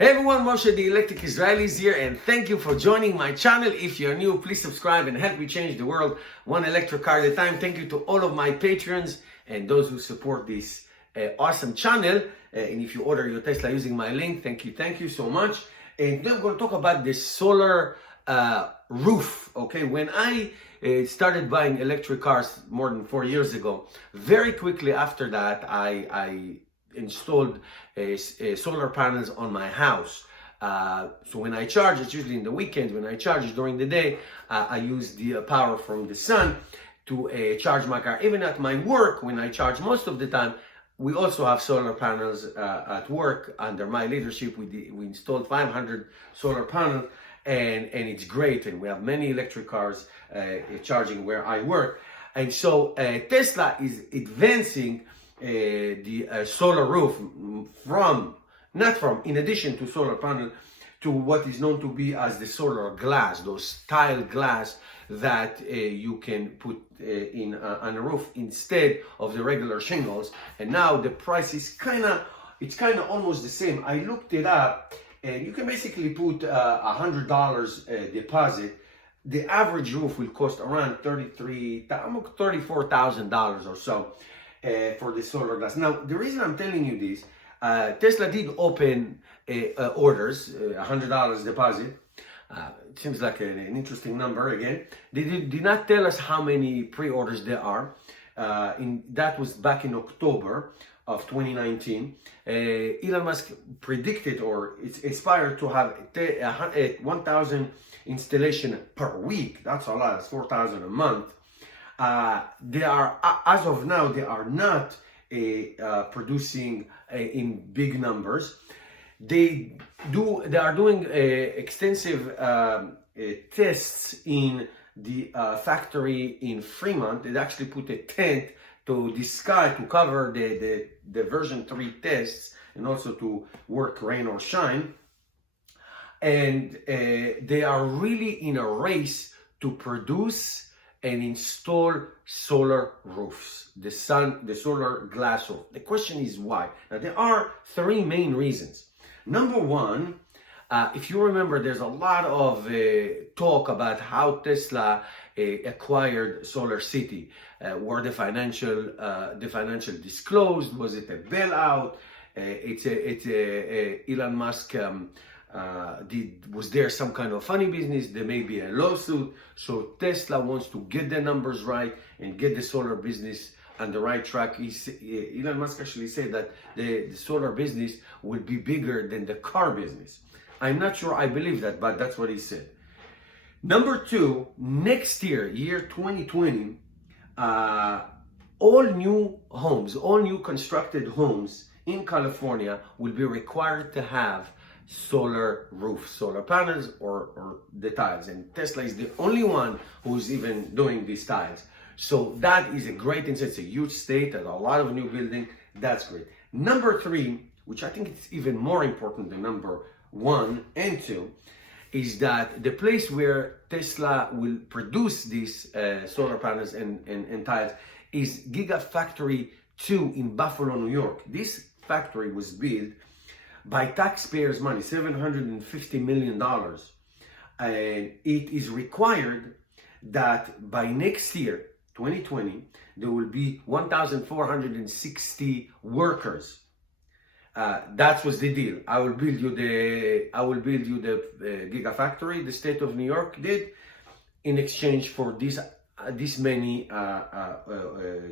Hey everyone, Moshe the Electric Israeli is here, and thank you for joining my channel. If you're new, please subscribe and help me change the world one electric car at a time. Thank you to all of my patrons and those who support this awesome channel. And if you order your Tesla using my link, thank you so much. And then we're going to talk about the solar roof. Okay, when I started buying electric cars more than 4 years ago, very quickly after that, I installed solar panels on my house. So when I charge, it's usually in the weekends. When I charge during the day, I use the power from the sun to charge my car. Even at my work, when I charge most of the time, we also have solar panels at work. Under my leadership, we installed 500 solar panels, and it's great. And we have many electric cars charging where I work. And so Tesla is advancing the solar roof in addition to solar panel, to what is known to be as the solar glass, those tile glass that you can put on a roof instead of the regular shingles. And now the price is kind of almost the same. I looked it up, and you can basically put $100 deposit. The average roof will cost around $34,000 or so for the solar glass. Now, the reason I'm telling you this, Tesla did open orders, $100 deposit. It seems like an interesting number again. They did not tell us how many pre-orders there are. That was back in October of 2019. Elon Musk predicted, or it's aspired to have 1,000 installation per week. That's a lot. It's 4,000 a month. They are, as of now, they are not producing in big numbers. They are doing extensive tests in the factory in Fremont. They actually put a tent to the sky to cover the version 3 tests, and also to work rain or shine. And they are really in a race to produce and install solar roofs, the solar glass roof. The question is why? Now, there are 3 main reasons. Number one, if you remember, there's a lot of talk about how Tesla acquired Solar City. Were the financial disclosed? Was it a bailout? Elon Musk was there some kind of funny business? There may be a lawsuit. So Tesla wants to get the numbers right and get the solar business on the right track. Elon Musk actually said that the solar business will be bigger than the car business. I'm not sure I believe that, but that's what he said. Number 2, next year 2020, all new constructed homes in California will be required to have solar roof, solar panels, or the tiles. And Tesla is the only one who's even doing these tiles. So that is a great incentive. It's a huge state and a lot of new building. That's great. Number 3, which I think is even more important than number 1 and 2, is that the place where Tesla will produce these solar panels and tiles is Gigafactory 2 in Buffalo, New York. This factory was built by taxpayers' money, $750 million. And it is required that by next year, 2020, there will be 1,460 workers. That was the deal. I will build you the Gigafactory, the state of New York did, in exchange for this many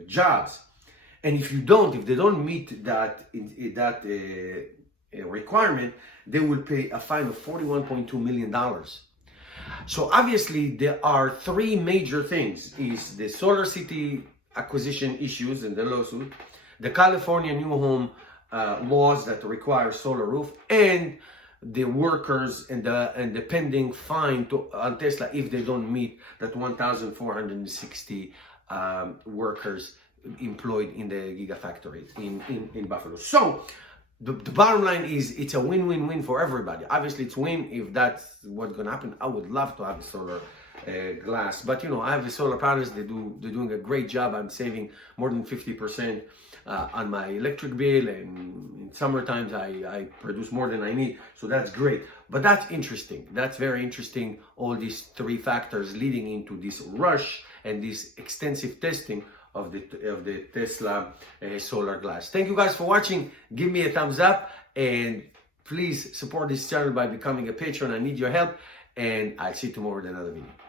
jobs. And if they don't meet that requirement, they will pay a fine of $41.2 million. So obviously there are 3 major things: is the Solar City acquisition issues and the lawsuit, the California new home laws that require solar roof, and the workers and the pending fine on Tesla if they don't meet that 1,460 workers employed in the Gigafactory in Buffalo. So the bottom line is it's a win-win-win for everybody. Obviously, it's win if that's what's going to happen. I would love to have a solar glass, but I have the solar panels. They're doing a great job. I'm saving more than 50% on my electric bill, and in summer times I produce more than I need, so that's great. But that's interesting. That's very interesting. All these three factors leading into this rush and this extensive testing of the Tesla Solarglass. Thank you guys for watching. Give me a thumbs up, and please support this channel by becoming a patron. I need your help, and I'll see you tomorrow with another video.